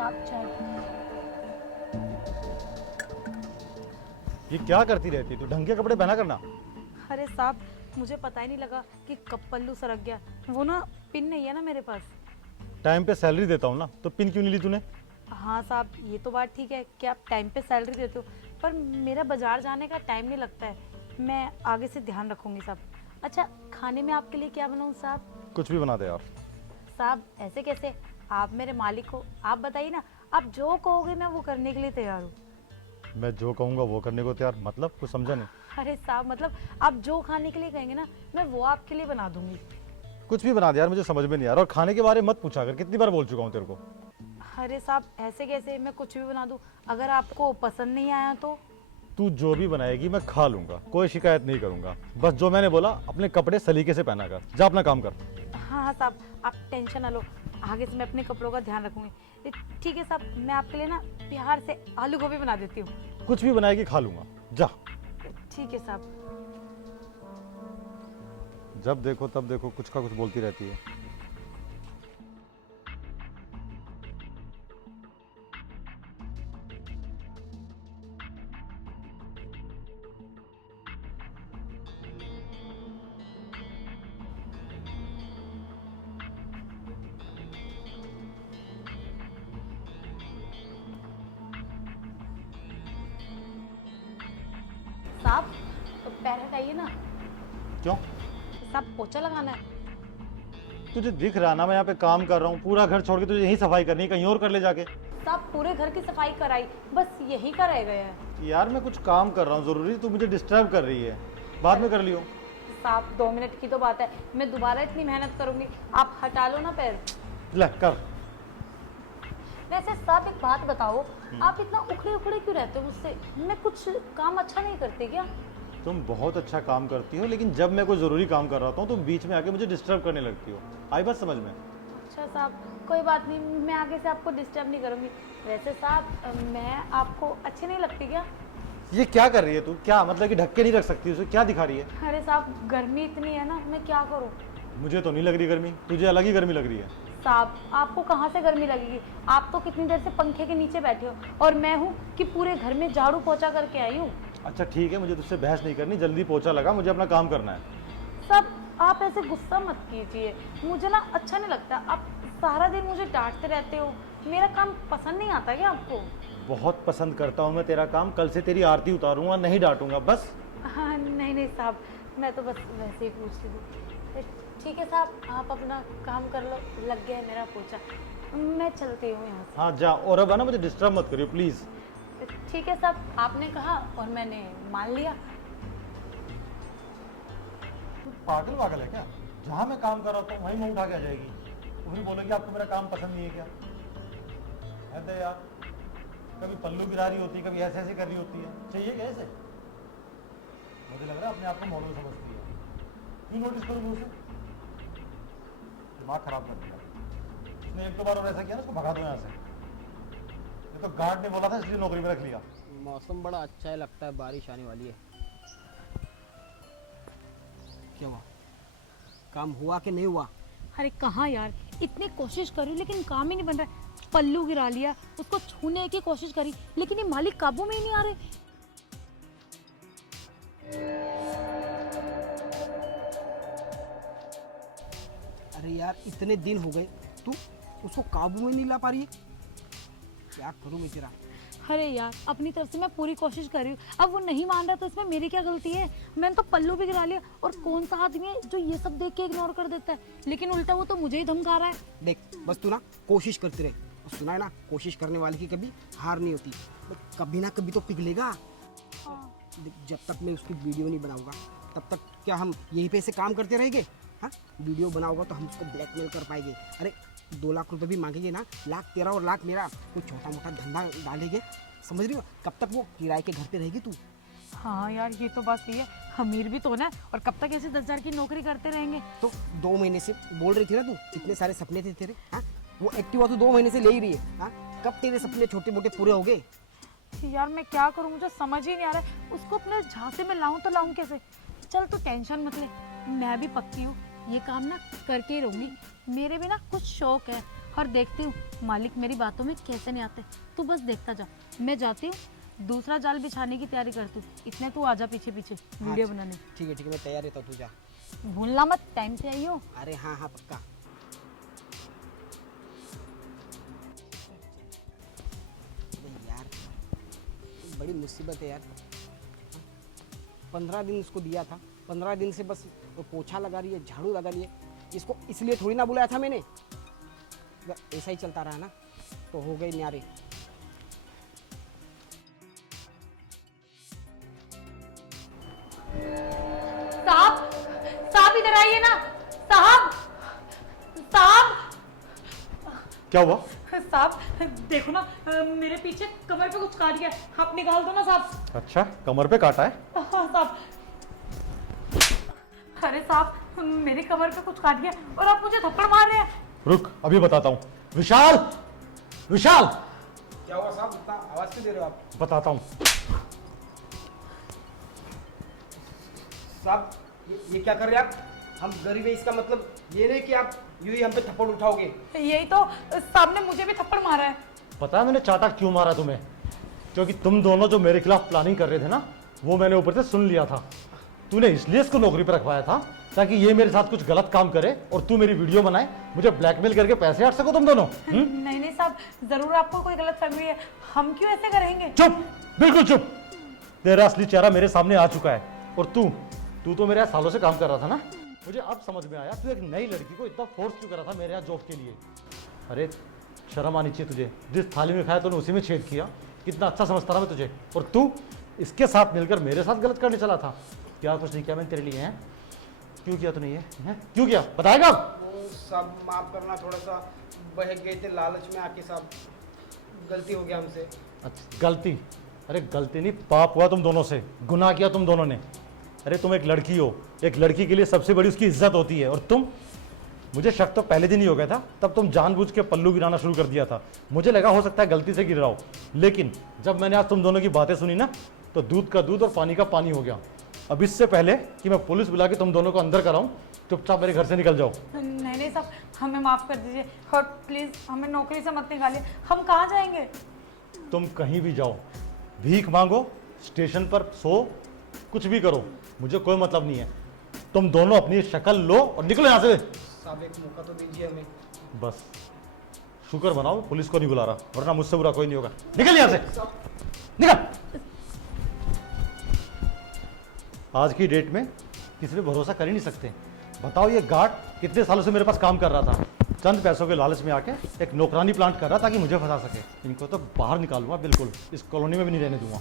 साहब चाय। ये क्या करती रहती है तू? ढंग के कपड़े पहना करना। अरे साहब मुझे पता ही नहीं लगा कि कब पल्लू सरक गया। वो ना पिन नहीं है ना मेरे पास। टाइम पे सैलरी देता हूँ ना, तो पिन क्यों नहीं ली तूने? हाँ साहब ये तो बात ठीक है कि आप टाइम पे सैलरी देते हो, पर मेरा बाजार जाने का टाइम नहीं लगता है। मैं आगे से ध्यान रखूंगी साहब। अच्छा खाने में आपके लिए क्या बनाऊँ साहब? कुछ भी बना दे यार। साहब ऐसे कैसे? आप मेरे मालिक हो, आप बताइए ना। आप जो कहोगे मैं वो करने के लिए तैयार हूँ। मैं जो कहूँगा वो करने को तैयार? मतलब कुछ समझा नहीं। अरे साहब मतलब आप जो खाने के लिए कहेंगे ना मैं वो आपके लिए बना दूंगी। कुछ भी बना दे यार, मुझे समझ में नहीं आ रहा। और खाने के बारे में मत पूछा कर, कितनी बार बोल चुका हूँ तेरे को। अरे साहब ऐसे कैसे? मैं कुछ भी बना दूं, अगर आपको पसंद नहीं आया तो? तू जो भी बनाएगी मैं खा लूंगा, कोई शिकायत नहीं करूंगा। बस जो मैंने बोला अपने कपड़े सलीके से पहना कर, जा अपना काम कर। हाँ हाँ साहब आप टेंशन ना लो, आगे से मैं अपने कपड़ों का ध्यान रखूंगी। ठीक है साहब, मैं आपके लिए ना प्यार से आलू गोभी बना देती हूँ। कुछ भी बनाएगी खा लूंगा, जा। ठीक है साहब। जब देखो तब देखो कुछ का कुछ बोलती रहती है। साहब तो पैर हटाइए ना। क्यों? साहब पोछा लगाना है। तुझे दिख रहा ना मैं यहाँ पे काम कर रहा हूँ? पूरा घर छोड़ के तुझे यहीं सफाई करनी है, कहीं और कर ले जाके। साहब पूरे घर की सफाई कराई, बस यही का रह गया है। यार मैं कुछ काम कर रहा हूँ जरूरी, तू मुझे डिस्टर्ब कर रही है। बाद में कर लियो। साहब 2 मिनट की तो बात है, मैं दोबारा इतनी मेहनत करूंगी, आप हटा लो ना पैर। ले कर। वैसे साहब एक बात बताओ, आप इतना उखड़े उखड़े क्यों रहते हो मुझसे? मैं कुछ काम अच्छा नहीं करती क्या? तुम बहुत अच्छा काम करती हो, लेकिन जब मैं कोई ज़रूरी काम कर रहा हूँ तुम बीच में आके मुझे डिस्टर्ब करने लगती हो। आई बात समझ में? अच्छा साहब कोई बात नहीं, मैं आगे से आपको डिस्टर्ब नहीं करूंगी। वैसे साहब मैं आपको अच्छी नहीं लगती क्या? ये क्या कर रही है तू? क्या मतलब कि ढक के नहीं रख सकती उसे? क्या दिखा रही है? अरे साहब गर्मी इतनी है ना, मैं क्या करूं? मुझे तो नहीं लग रही गर्मी, तुझे अलग ही गर्मी लग रही है। साहब आपको कहाँ से गर्मी लगेगी? आप तो कितनी देर से पंखे के नीचे बैठे हो, और मैं हूँ कि पूरे घर में झाड़ू पोछा करके आई हूँ। अच्छा ठीक है, मुझे तुझसे बहस नहीं करनी, जल्दी पोछा लगा, मुझे अपना काम करना है। साहब आप ऐसे गुस्सा मत कीजिए, मुझे ना अच्छा नहीं लगता। आप सारा दिन मुझे डांटते रहते हो, मेरा काम पसंद नहीं आता क्या आपको? बहुत पसंद करता हूँ मैं तेरा काम, कल से तेरी आरती उतारूंगा, नहीं डांटूंगा बस। हाँ नहीं नहीं साहब, मैं तो बस वैसे ही पूछ रही थी। ठीक है साहब आप अपना काम कर लो, लग गया है मेरा पोछा, मैं चलती हूँ यहाँ हाँ जा, और अब है ना मुझे डिस्टर्ब मत करियो प्लीज़। से। ठीक है साहब आपने कहा और मैंने मान लिया। तू पागल वागल है क्या? जहाँ मैं काम कर रहा हूँ वहीं मैं उठा के आ जाएगी। तुम भी बोलोगी आपको मेरा काम पसंद नहीं है क्या? है तो यार, कभी पल्लू गिरा रही होती है, कभी ऐसे ऐसे कर रही होती है। चाहिए कैसे? मुझे लग रहा है अपने आप को मॉडल समझती है। क्यों नोटिस करूँगी उसे? दिमाग खराब कर दिया उसने। एक दो बार और ऐसा किया ना, उसको भगा दो यहाँ से। ये तो गार्ड ने बोला था इसलिए नौकरी में रख लिया। मौसम बड़ा अच्छा है, लगता है बारिश आने वाली है। क्या हुआ? काम हुआ कि नहीं हुआ? अरे कहाँ यार, इतनी कोशिश करी लेकिन काम ही नहीं बन रहा है। पल्लू गिरा लिया, उसको छूने की कोशिश करी, लेकिन ये मालिक काबू में ही नहीं आ रहे। अरे यार इतने दिन हो गए, तू उसको काबू में नहीं ला पा रही है। क्या करूं मैं तेरा? अरे यार अपनी तरफ से मैं पूरी कोशिश कर रही हूँ, अब वो नहीं मान रहा तो इसमें मेरी क्या गलती है? मैंने तो पल्लू भी गिरा लिया, और कौन सा आदमी है जो ये सब देख के इग्नोर कर देता है, लेकिन उल्टा वो तो मुझे ही धमका रहा है। देख बस तू ना कोशिश करती रहे, और सुना है ना, कोशिश करने वाले की कभी हार नहीं होती। कभी ना कभी तो पिघलेगा। देख, जब तक मैं उसकी वीडियो नहीं बनाऊंगा तब तक क्या हम यहीं पे से काम करते रहेंगे? हाँ, वीडियो बनाऊंगा तो हम उसको ब्लैकमेल कर पाएंगे। अरे 2 लाख रुपए भी मांगेंगे ना, लाख तेरा और लाख मेरा, कोई छोटा मोटा धंधा डालेंगे, समझ रही हो? कब तक वो किराए के घर पे रहेगी तू? हाँ यार ये तो बात सही है, अमीर भी तो ना, और कब तक ऐसे 10,000 की नौकरी करते रहेंगे? तो 2 महीने से बोल रही थी ना तू, इतने सारे सपने थे तेरे। हाँ, वो एक्टिवा तो 2 महीने से ले ही रही है। हाँ, कब तेरे सपने छोटे मोटे पूरे हो गए? यार मैं क्या करूँ, मुझे समझ ही नहीं आ रहा है, उसको अपने झांसे में लाऊं तो लाऊं कैसे? चल तू टेंशन मत ले, मैं भी पक्की हूँ, ये काम ना करके ही रहूंगी। मेरे भी ना कुछ शौक है, और देखती हूँ मालिक मेरी बातों में कैसे नहीं आते। तू बस देखता जा, मैं जाती हूँ दूसरा जाल बिछाने की तैयारी करती हूँ। इतने तू आजा पीछे पीछे वीडियो बनाने। ठीक है मैं तैयार रहता हूँ, तू जा। भूलना मत, टाइम से आई हो। अरे हाँ पक्का। अबे यार बड़ी मुसीबत है यार। 15 दिन उसको दिया था, 15 दिन से बस वो पोछा लगा रही है, झाड़ू लगा रही है। इसको इसलिए थोड़ी ना बुलाया था मैंने। अगर ऐसा ही चलता रहा ना तो हो गई न्यारे। साहब, साहब इधर आइए ना। साहब, साहब, क्या हुआ? साहब देखो ना, मेरे पीछे कमर पे कुछ काट गया, आप निकाल दो ना साहब। अच्छा, कमर पे काटा है? हाँ साहब। अरे साहब मेरी कमर पे कुछ काट गया और आप मुझे थप्पड़ मार रहे हैं। रुक, अभी बताता हूँ। विशाल, विशाल! क्या हुआ साहब, इतना आवाज क्यों दे रहे हो आप? बताता हूँ। साहब ये क्या कर रहे हैं आप? हम गरीब है, इसका मतलब ये नहीं कि आप यूं ही हम पे थप्पड़ उठाओगे। यही तो, साहब ने मुझे भी थप्पड़ मारा है। पता है मैंने चाटा क्यों मारा तुम्हें? क्योंकि तुम दोनों जो मेरे खिलाफ प्लानिंग कर रहे थे ना, वो मैंने ऊपर से सुन लिया था। तूने इसलिए इसको नौकरी पर रखवाया था ताकि ये मेरे साथ कुछ गलत काम करे और तू मेरी वीडियो बनाए, मुझे ब्लैकमेल करके पैसे हट सको तुम दोनों। नहीं साहब, जरूर आपको कोई गलत फहमी है, हम क्यों ऐसे करेंगे? चुप, बिल्कुल चुप। तेरा असली चेहरा मेरे सामने आ चुका है। और तू तो मेरे यहाँ सालों से काम कर रहा था ना। मुझे अब समझ में आया तू एक नई लड़की को इतना फोर्स क्यों कर रहा था मेरे यहाँ जॉब के लिए। अरे शर्म आनी चाहिए तुझे। जिस थाली में खाया तूने उसी में छेद किया। कितना अच्छा समझता रहा मैं तुझे, और तू इसके साथ मिलकर मेरे साथ गलत करने चला था। क्या कुछ नहीं किया मैंने तेरे लिए? हैं क्यों किया तूने ये? क्यों किया बताएगा? वो सब माफ करना, थोड़ा सा बह गए थे लालच में आके साहब, गलती हो गया हमसे। अच्छा गलती? अरे गलती नहीं, पाप हुआ तुम दोनों से, गुनाह किया तुम दोनों ने। अरे तुम एक लड़की हो, एक लड़की के लिए सबसे बड़ी उसकी इज्जत होती है। और तुम, मुझे शक तो पहले दिन ही हो गया था, तब तुम जानबूझ के पल्लू गिराना शुरू कर दिया था। मुझे लगा हो सकता है गलती से गिर रहा हो, लेकिन जब मैंने आज तुम दोनों की बातें सुनी ना, तो दूध का दूध और पानी का पानी हो गया। अब इससे पहले कि मैं पुलिस बुला के तुम दोनों को अंदर कराऊं, चुपचाप मेरे घर से निकल जाओ। नहीं साहब, हमें माफ कर दीजिए और प्लीज हमें नौकरी से मत निकालिए। हम कहाँ जाएंगे? तुम कहीं भी जाओ, भीख मांगो, स्टेशन पर सो, कुछ भी करो, मुझे कोई मतलब नहीं है। तुम दोनों अपनी शक्ल लो और निकलो यहाँ से। साहब एक मौका तो दीजिए हमें। बस शुक्र बनाओ पुलिस को नहीं बुला रहा, वरना मुझसे बुरा कोई नहीं होगा। निकल यहाँ से, निकल। आज की डेट में किसी पे भरोसा कर ही नहीं सकते। बताओ ये गार्ड कितने सालों से मेरे पास काम कर रहा था, चंद पैसों के लालच में आके एक नौकरानी प्लांट कर रहा ताकि मुझे फंसा सके। इनको तो बाहर निकालूंगा, बिल्कुल इस कॉलोनी में भी नहीं रहने दूंगा।